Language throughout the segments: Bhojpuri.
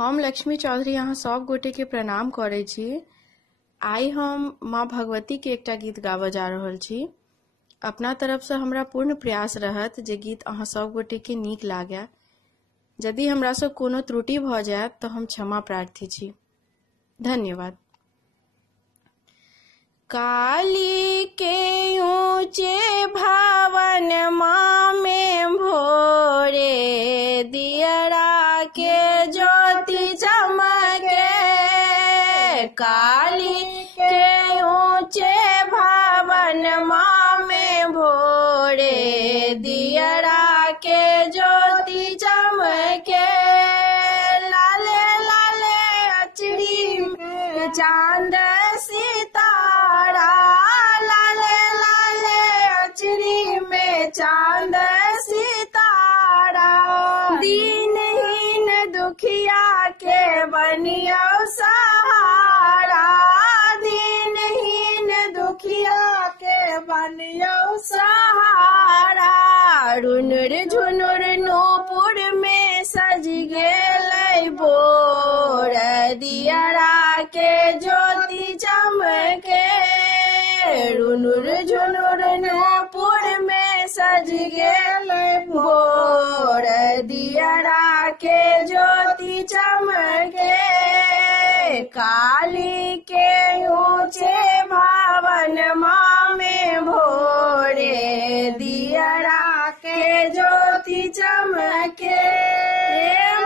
हम लक्ष्मी चौधरी अहाँ सब गोटे के प्रणाम करे छी। आई हम माँ भगवती के एकटा गीत गाबऽ जा रहल छी। अपना तरफ से हमरा पूर्ण प्रयास रहत जे गीत अहाँ सब गोटे के नीक लागे। यदि हमरा से कोनो त्रुटि भ जायत तो हम क्षमा प्रार्थी छी। धन्यवाद। काली के ऊंचे भवन माँ में भोरे दियरा के ज्योति चमके। काली के ऊंचे भवन माँ में भोरे दियरा के ज्योति चमके। लाले लाले अचरी में चांद सितारा। लाले लाले अचरी में चांद सितारा। दीनहीन दुखिया के बनियो सहारा। दीनहीन दुखिया के बनियो सहारा। रुनुर झुनुर नूपुर में सज गेलै बोर दियरा के ज्योति चमके। रुनुर झुनुर नूपुर में सज गेलै बोर दियरा के ज्योति चमके। काली के ऊंचे भवन माँ में भोरे दियरा के ज्योति चमके।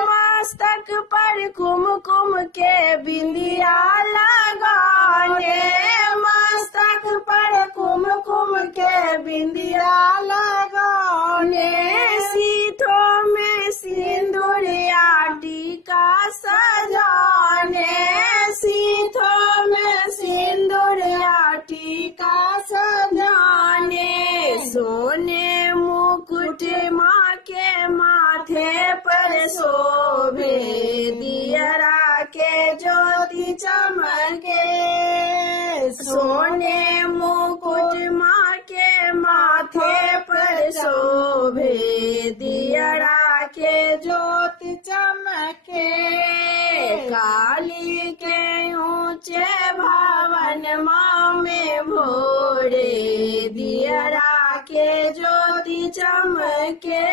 मस्तक पर कुमकुम के बिंदिया लगाने। मस्तक पर कुमकुम के बिंदिया लगाने। सीथों में सिंदूरिया टीका सजाने। सीथों में सिंदूरिया टीका सजाने। सोने मुकुट माँ के माथे पर शोभे दियरा के ज्योति चमके। सोने मुकुट माँ के माथे पर शोभे दियरा के ज्योति चमके। काली के ऊंचे भवन माँ में भोरे दियरा के ज्योति चमके।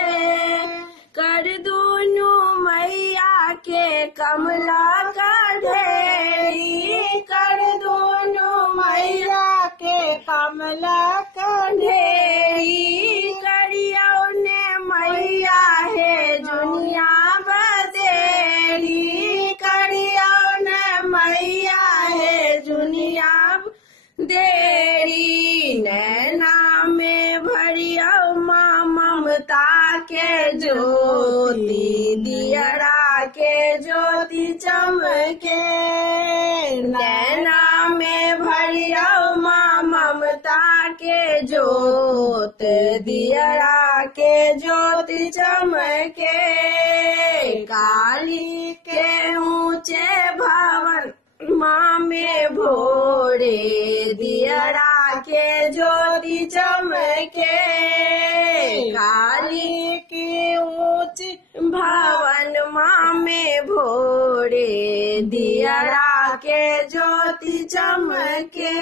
कर दोनों मैया के कमला का ढेरी। कर दोनों मैया के कमला का ढेरी। करियो ने मैया है दुनिया बदेरी। करियो ने मैया है दुनिया देरी। नैना में भरियो माँ ममता के ज्योति दियरा के ज्योति चमके। नैना में भरियो माँ ममता के ज्योत दियरा के ज्योति चमके। काली के ऊंचे भवन माँ में भोरे दियरा के ज्योति चमके। काली के ऊंचे भवन माँ में भोरे दियरा के ज्योति चमके।